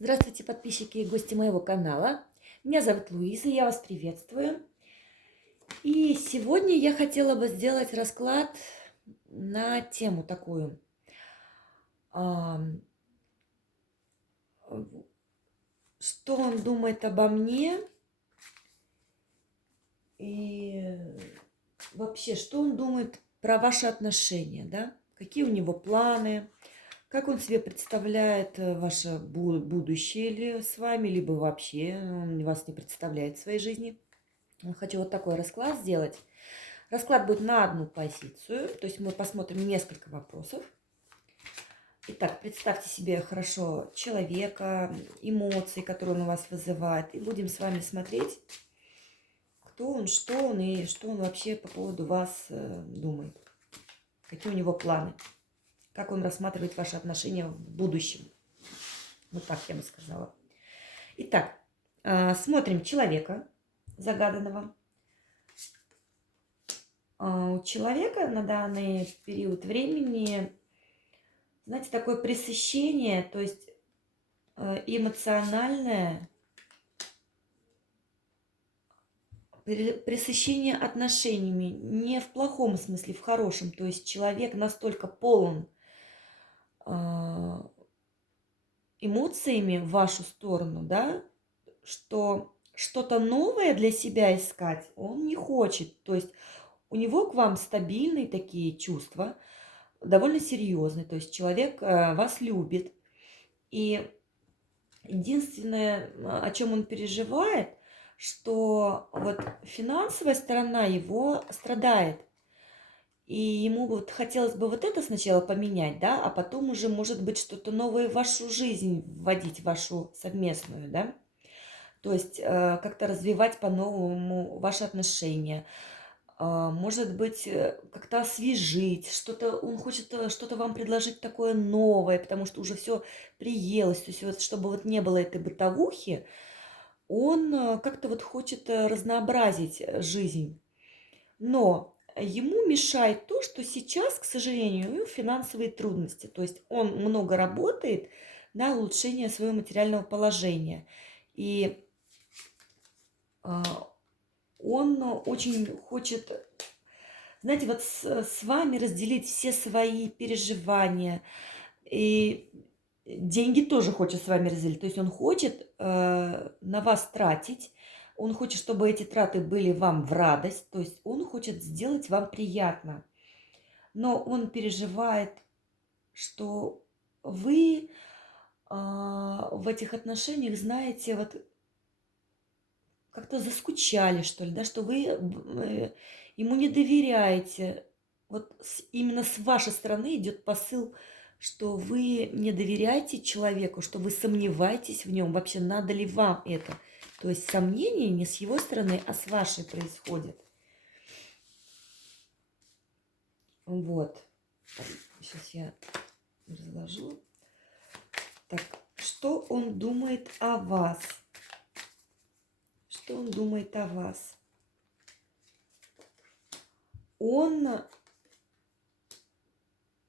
Здравствуйте, подписчики и гости моего канала. Меня зовут Луиза, я вас приветствую. И сегодня я хотела бы сделать расклад на тему такую. Что он думает обо мне и вообще, что он думает про ваши отношения, да? Какие у него планы, как он себе представляет ваше будущее ли с вами, либо вообще он вас не представляет в своей жизни. Хочу вот такой расклад сделать. Расклад будет на одну позицию, то есть мы посмотрим несколько вопросов. Итак, представьте себе хорошо человека, эмоции, которые он у вас вызывает, и будем с вами смотреть, кто он, и что он вообще по поводу вас думает, какие у него планы, как он рассматривает ваши отношения в будущем. Вот так я бы сказала. Итак, смотрим человека загаданного. У человека на данный период времени, знаете, такое пресыщение, то есть эмоциональное пресыщение отношениями, не в плохом смысле, в хорошем. То есть человек настолько полон эмоциями в вашу сторону, да, что что-то новое для себя искать он не хочет. То есть у него к вам стабильные такие чувства, довольно серьезные. То есть человек вас любит. И единственное, о чем он переживает, что вот финансовая сторона его страдает. И ему вот хотелось бы вот это сначала поменять, да, а потом уже, может быть, что-то новое в вашу жизнь вводить, в вашу совместную, да. То есть как-то развивать по-новому ваши отношения. Может быть, как-то освежить, что-то он хочет, что-то вам предложить такое новое, потому что уже все приелось. То есть вот, чтобы вот не было этой бытовухи, он как-то вот хочет разнообразить жизнь. Но ему мешает то, что сейчас, к сожалению, у него финансовые трудности. То есть он много работает на улучшение своего материального положения. И он очень хочет, знаете, вот с вами разделить все свои переживания. И деньги тоже хочет с вами разделить. То есть он хочет на вас тратить. Он хочет, чтобы эти траты были вам в радость. То есть он хочет сделать вам приятно. Но он переживает, что вы в этих отношениях, знаете, вот как-то заскучали, что ли, да, что вы ему не доверяете. Вот именно с вашей стороны идет посыл, что вы не доверяете человеку, что вы сомневаетесь в нем, вообще надо ли вам это. То есть сомнения не с его стороны, а с вашей происходят. Вот. Сейчас я разложу. Так, что он думает о вас? Что он думает о вас? Он,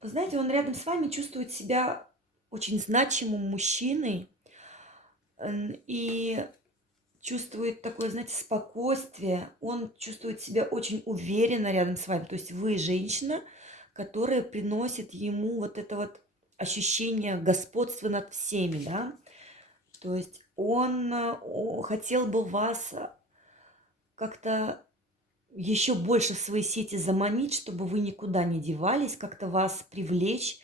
знаете, он рядом с вами чувствует себя очень значимым мужчиной и чувствует такое, знаете, спокойствие. Он чувствует себя очень уверенно рядом с вами. То есть вы женщина, которая приносит ему вот это вот ощущение господства над всеми, да. То есть он хотел бы вас как-то еще больше в свои сети заманить, чтобы вы никуда не девались, как-то вас привлечь.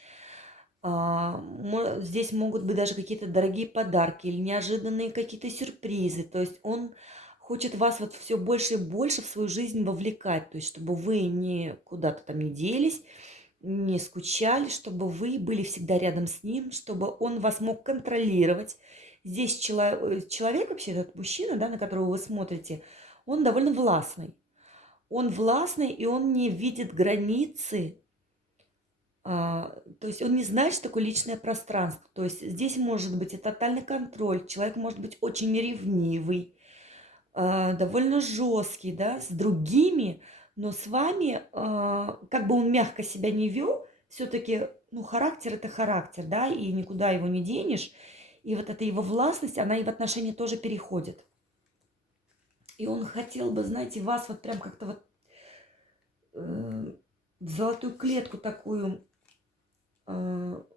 Здесь могут быть даже какие-то дорогие подарки или неожиданные какие-то сюрпризы. То есть он хочет вас вот все больше и больше в свою жизнь вовлекать, то есть чтобы вы не куда-то там не делись, не скучали, чтобы вы были всегда рядом с ним, чтобы он вас мог контролировать. Здесь человек, вообще этот мужчина, да, на которого вы смотрите, он довольно властный. Он властный, и он не видит границы, то есть он не знает, что такое личное пространство. То есть здесь может быть и тотальный контроль. Человек может быть очень ревнивый, довольно жесткий, да, с другими, но с вами, как бы он мягко себя не вел, все-таки, ну, характер это характер, да, и никуда его не денешь. И вот эта его властность, она и в отношения тоже переходит. И он хотел бы, знаете, вас вот прям как-то вот в золотую клетку такую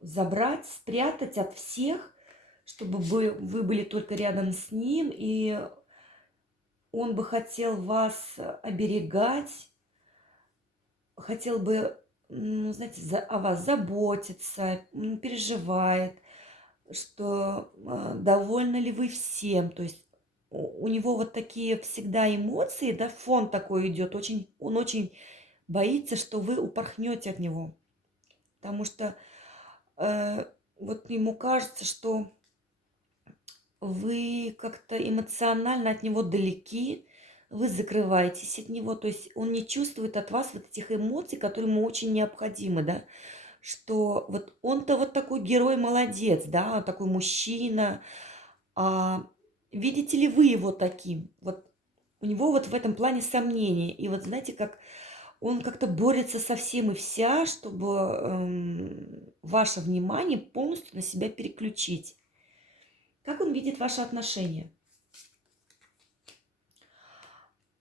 забрать, спрятать от всех, чтобы вы были только рядом с ним, и он бы хотел вас оберегать, хотел бы, ну, знаете, о вас заботиться, переживает, что довольны ли вы всем. То есть у него вот такие всегда эмоции, да, фон такой идет, он очень боится, что вы упорхнете от него. Потому что вот ему кажется, что вы как-то эмоционально от него далеки, вы закрываетесь от него, то есть он не чувствует от вас вот этих эмоций, которые ему очень необходимы, да, что вот он-то вот такой герой, молодец, да, он такой мужчина, а видите ли вы его таким? Вот у него вот в этом плане сомнения, и вот знаете, как он как-то борется со всем и вся, чтобы ваше внимание полностью на себя переключить. Как он видит ваши отношения?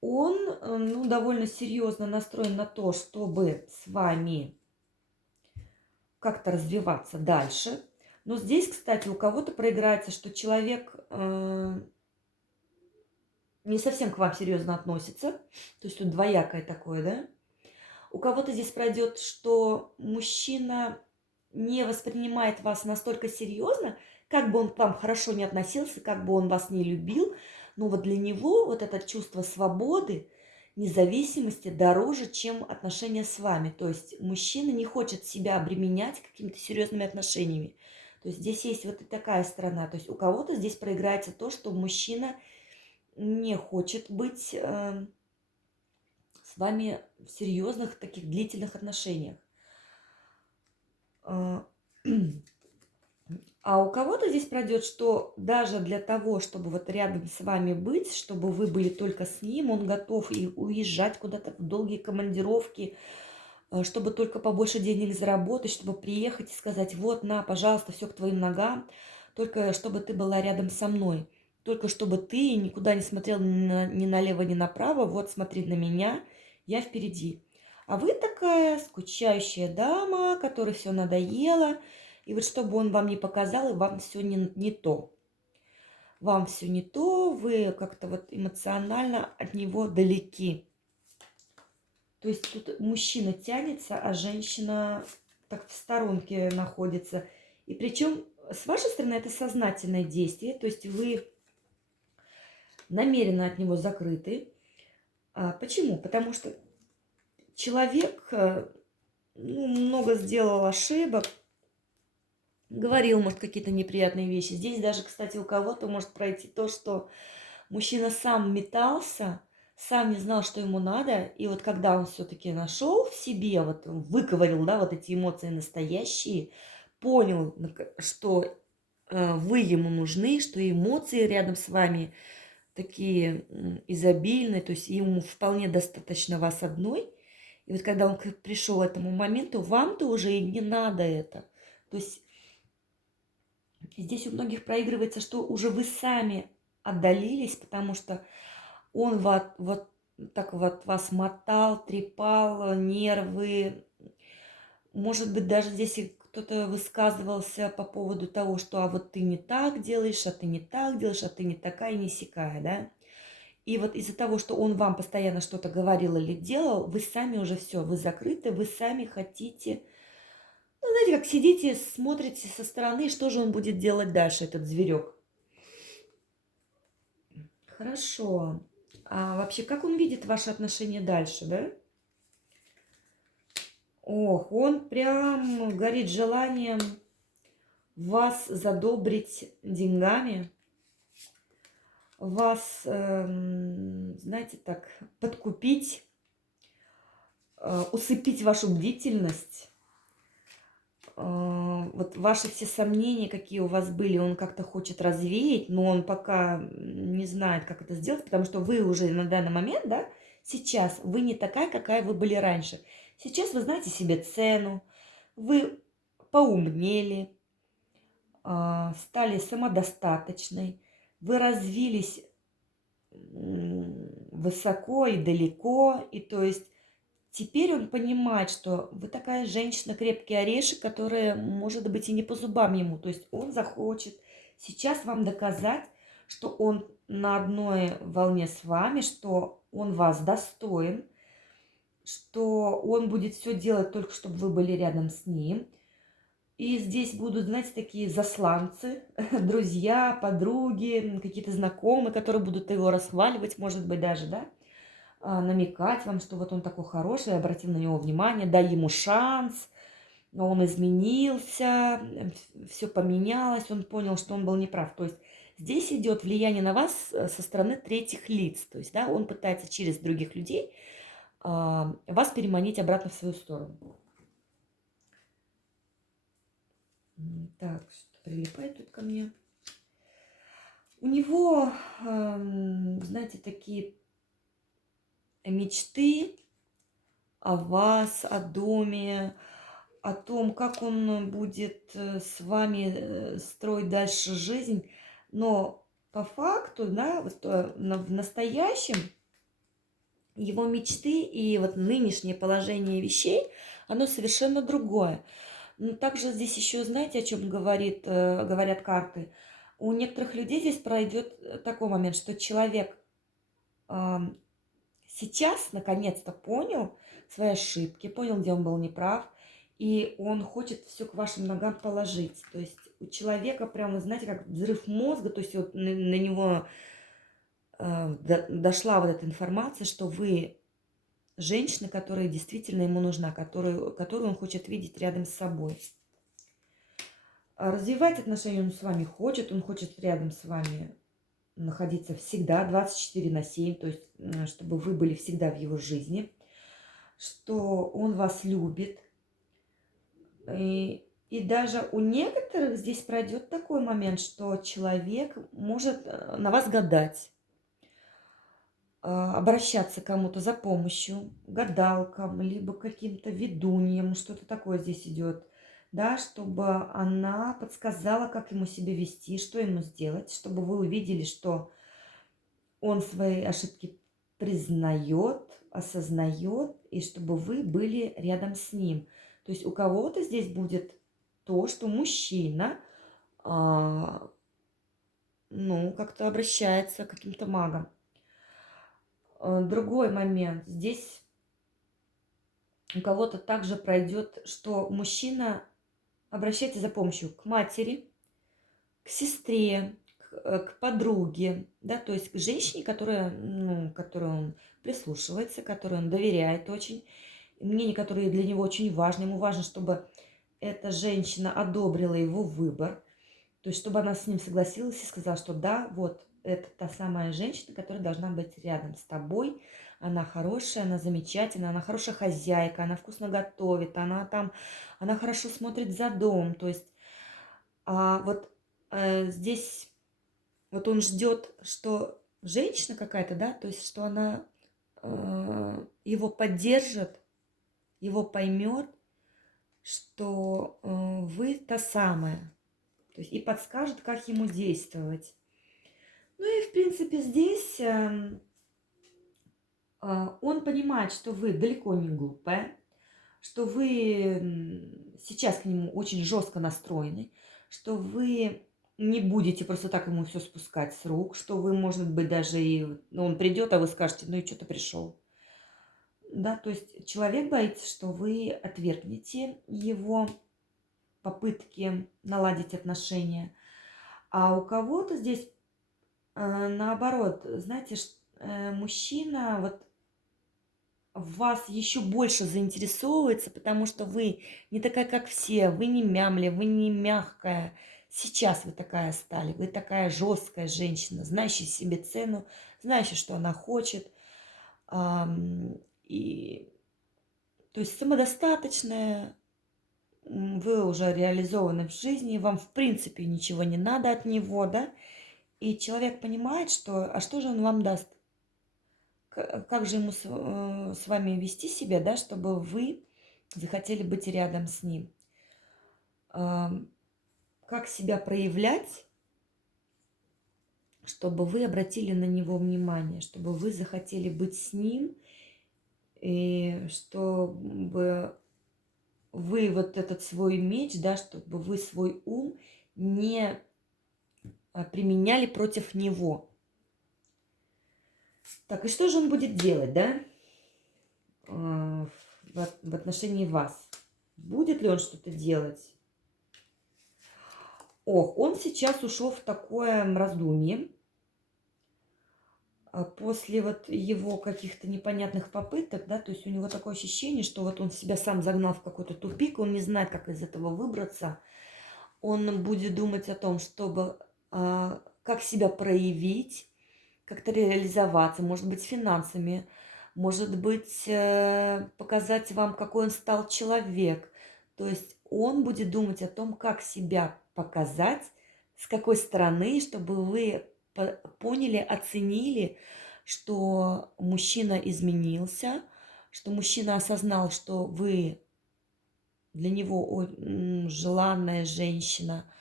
Он, ну, довольно серьезно настроен на то, чтобы с вами как-то развиваться дальше. Но здесь, кстати, у кого-то проиграется, что человек не совсем к вам серьезно относится. То есть тут двоякое такое, да? У кого-то здесь пройдет, что мужчина не воспринимает вас настолько серьезно, как бы он к вам хорошо не относился, как бы он вас не любил, но вот для него вот это чувство свободы, независимости дороже, чем отношения с вами. То есть мужчина не хочет себя обременять какими-то серьезными отношениями. То есть здесь есть вот и такая сторона. То есть у кого-то здесь проиграется то, что мужчина не хочет быть с вами в серьезных таких длительных отношениях. А у кого-то здесь пройдет, что даже для того, чтобы вот рядом с вами быть, чтобы вы были только с ним, он готов и уезжать куда-то в долгие командировки, чтобы только побольше денег заработать, чтобы приехать и сказать: вот, на, пожалуйста, все к твоим ногам, только чтобы ты была рядом со мной, только чтобы ты никуда не смотрел ни налево, ни направо, вот смотри на меня, я впереди. А вы такая скучающая дама, которой все надоело, и вот чтобы он вам не показал, и вам все не то. Вам все не то, вы как-то вот эмоционально от него далеки. То есть тут мужчина тянется, а женщина так в сторонке находится. И причем с вашей стороны это сознательное действие, то есть вы намеренно от него закрыты. Почему? Потому что человек много сделал ошибок, говорил, может, какие-то неприятные вещи. Здесь даже, кстати, у кого-то может пройти то, что мужчина сам метался, сам не знал, что ему надо, и вот когда он все-таки нашел в себе, вот выковырил, да, вот эти эмоции настоящие, понял, что вы ему нужны, что эмоции рядом с вами такие изобильные, то есть ему вполне достаточно вас одной. И вот когда он пришел к этому моменту, вам-то уже и не надо это. То есть здесь у многих проигрывается, что уже вы сами отдалились, потому что он вот так вот вас мотал, трепал, нервы. Может быть, даже здесь и кто-то высказывался по поводу того, что а вот ты не так делаешь, а ты не так делаешь, а ты не такая, не сякая, да? И вот из-за того, что он вам постоянно что-то говорил или делал, вы сами уже все, вы закрыты, вы сами хотите. Ну, знаете, как сидите, смотрите со стороны, что же он будет делать дальше, этот зверек. Хорошо. А вообще, как он видит ваши отношения дальше, да? Ох, он прям горит желанием вас задобрить деньгами, вас, знаете, так, подкупить, усыпить вашу бдительность. Вот ваши все сомнения, какие у вас были, он как-то хочет развеять, но он пока не знает, как это сделать, потому что вы уже на данный момент, да, сейчас вы не такая, какая вы были раньше. Сейчас вы знаете себе цену, вы поумнели, стали самодостаточной, вы развились высоко и далеко, и то есть теперь он понимает, что вы такая женщина, крепкий орешек, которая, может быть, и не по зубам ему. То есть он захочет сейчас вам доказать, что он на одной волне с вами, что он вас достоин, что он будет все делать только, чтобы вы были рядом с ним. И здесь будут, знаете, такие засланцы, друзья, подруги, какие-то знакомые, которые будут его расхваливать, может быть, даже, да, намекать вам, что вот он такой хороший, обратил на него внимание, дай ему шанс, он изменился, все поменялось, он понял, что он был неправ. То есть здесь идет влияние на вас со стороны третьих лиц. То есть, да, он пытается через других людей вас переманить обратно в свою сторону. Так, что-то прилипает тут ко мне. У него, знаете, такие мечты о вас, о доме, о том, как он будет с вами строить дальше жизнь. Но по факту, да, вот в настоящем его мечты и вот нынешнее положение вещей, оно совершенно другое. Но также здесь еще, знаете, о чем говорят карты? У некоторых людей здесь пройдет такой момент, что человек сейчас наконец-то понял свои ошибки, понял, где он был неправ, и он хочет все к вашим ногам положить. То есть у человека прямо, знаете, как взрыв мозга, то есть вот на него дошла вот эта информация, что вы женщина, которая действительно ему нужна, которую он хочет видеть рядом с собой. Развивать отношения он с вами хочет, он хочет рядом с вами находиться всегда, 24/7, то есть чтобы вы были всегда в его жизни, что он вас любит. И даже у некоторых здесь пройдет такой момент, что человек может на вас гадать, обращаться к кому-то за помощью, гадалкам, либо каким-то ведуньям, что-то такое здесь идет, да, чтобы она подсказала, как ему себя вести, что ему сделать, чтобы вы увидели, что он свои ошибки признает, осознает, и чтобы вы были рядом с ним. То есть у кого-то здесь будет то, что мужчина, ну, как-то обращается к каким-то магам. Другой момент. Здесь у кого-то также пройдет, что мужчина обращается за помощью к матери, к сестре, к подруге, да, то есть к женщине, которой он прислушивается, которой он доверяет очень, мнение, которое для него очень важно. Ему важно, чтобы эта женщина одобрила его выбор, то есть чтобы она с ним согласилась и сказала, что да, вот это та самая женщина, которая должна быть рядом с тобой. Она хорошая, она замечательная, она хорошая хозяйка, она вкусно готовит, она хорошо смотрит за дом. То есть вот здесь вот он ждет, что женщина какая-то, да, то есть что она его поддержит, его поймет, что вы та самая, то есть и подскажет, как ему действовать. Ну и в принципе здесь он понимает, что вы далеко не глупая, что вы сейчас к нему очень жестко настроены, что вы не будете просто так ему все спускать с рук, что вы, может быть, даже он придет, а вы скажете, ну и что ты пришел. Да, то есть человек боится, что вы отвергнете его попытки наладить отношения. А у кого-то здесь наоборот, знаете, мужчина вот в вас еще больше заинтересовывается, потому что вы не такая, как все, вы не мямля, вы не мягкая. Сейчас вы такая стали, вы такая жесткая женщина, знающая себе цену, знающая, что она хочет. И, то есть самодостаточная, вы уже реализованы в жизни, вам в принципе ничего не надо от него, да? И человек понимает, что что же он вам даст? Как же ему с вами вести себя, да, чтобы вы захотели быть рядом с ним. как себя проявлять, чтобы вы обратили на него внимание, чтобы вы захотели быть с ним, и чтобы вы вот этот свой меч, да, чтобы вы свой ум не применяли против него. Так, и что же он будет делать, да, в отношении вас? Будет ли он что-то делать? Ох, он сейчас ушел в такое раздумье. После вот его каких-то непонятных попыток, да, то есть у него такое ощущение, что вот он себя сам загнал в какой-то тупик, он не знает, как из этого выбраться. Он будет думать о том, чтобы как себя проявить, как-то реализоваться, может быть, финансами, может быть, показать вам, какой он стал человек. То есть он будет думать о том, как себя показать, с какой стороны, чтобы вы поняли, оценили, что мужчина изменился, что мужчина осознал, что вы для него желанная женщина,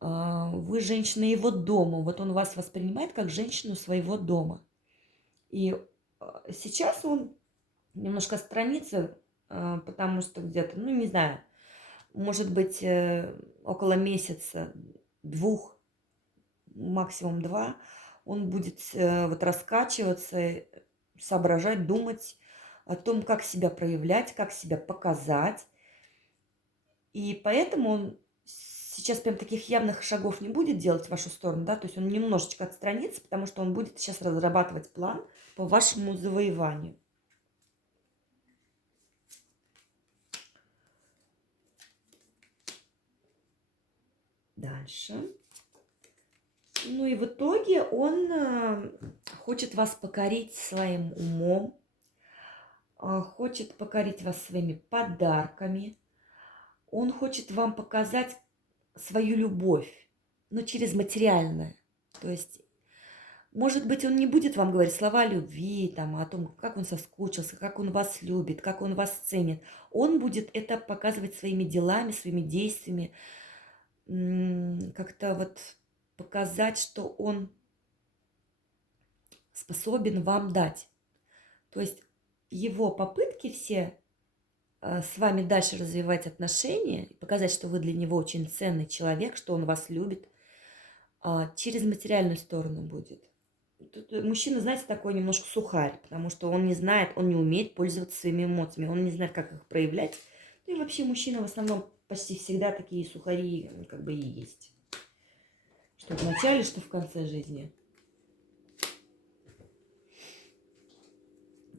вы женщина его дома, вот он вас воспринимает как женщину своего дома. И сейчас он немножко странится, потому что где-то, ну не знаю, может быть, около месяца, 2, максимум 2, он будет вот раскачиваться, соображать, думать о том, как себя проявлять, как себя показать. И поэтому он сейчас прям таких явных шагов не будет делать в вашу сторону, да, то есть он немножечко отстранится, потому что он будет сейчас разрабатывать план по вашему завоеванию. Дальше. Ну и в итоге он хочет вас покорить своим умом, хочет покорить вас своими подарками. Он хочет вам показать свою любовь, но через материальное. То есть, может быть, он не будет вам говорить слова любви, там, о том, как он соскучился, как он вас любит, как он вас ценит. Он будет это показывать своими делами, своими действиями, как-то вот показать, что он способен вам дать. То есть его попытки все с вами дальше развивать отношения, показать, что вы для него очень ценный человек, что он вас любит, через материальную сторону будет. Тут мужчина, знаете, такой немножко сухарь, потому что он не знает, он не умеет пользоваться своими эмоциями, он не знает, как их проявлять. Ну и вообще мужчины в основном почти всегда такие сухари как бы и есть. Что в начале, что в конце жизни.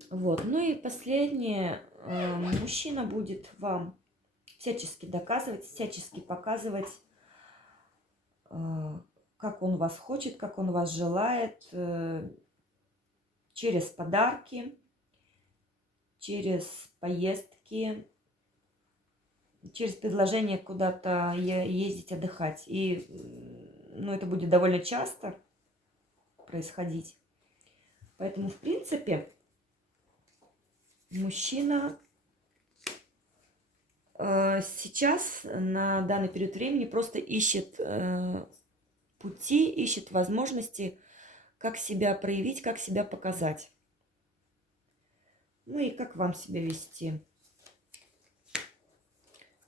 Вот. Ну и последнее. Мужчина будет вам всячески доказывать, всячески показывать, как он вас хочет, как он вас желает, через подарки, через поездки, через предложение куда-то ездить, отдыхать. И ну, это будет довольно часто происходить. Поэтому, в принципе, мужчина сейчас на данный период времени просто ищет пути, ищет возможности, как себя проявить, как себя показать. Ну и как вам себя вести.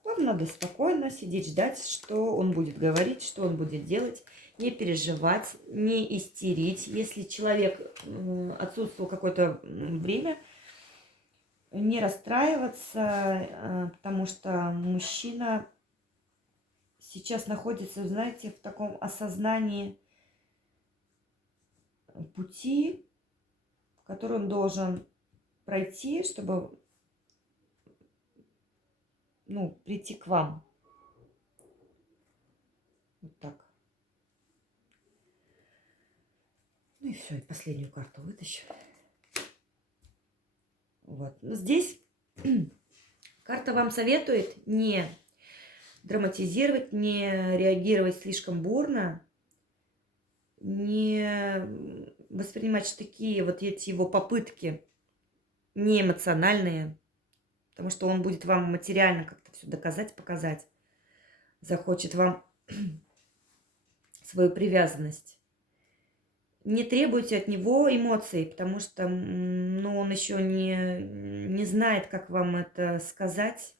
Вам надо спокойно сидеть, ждать, что он будет говорить, что он будет делать. Не переживать, не истерить. Если человек отсутствовал какое-то время, не расстраиваться, потому что мужчина сейчас находится, знаете, в таком осознании пути, который он должен пройти, чтобы, ну, прийти к вам. Вот так. Ну и все, и последнюю карту вытащу. Вот. Но здесь карта вам советует не драматизировать, не реагировать слишком бурно, не воспринимать такие вот эти его попытки не эмоциональные, потому что он будет вам материально как-то все доказать, показать. захочет вам свою привязанность. Не требуйте от него эмоций, потому что ну, он еще не знает, как вам это сказать.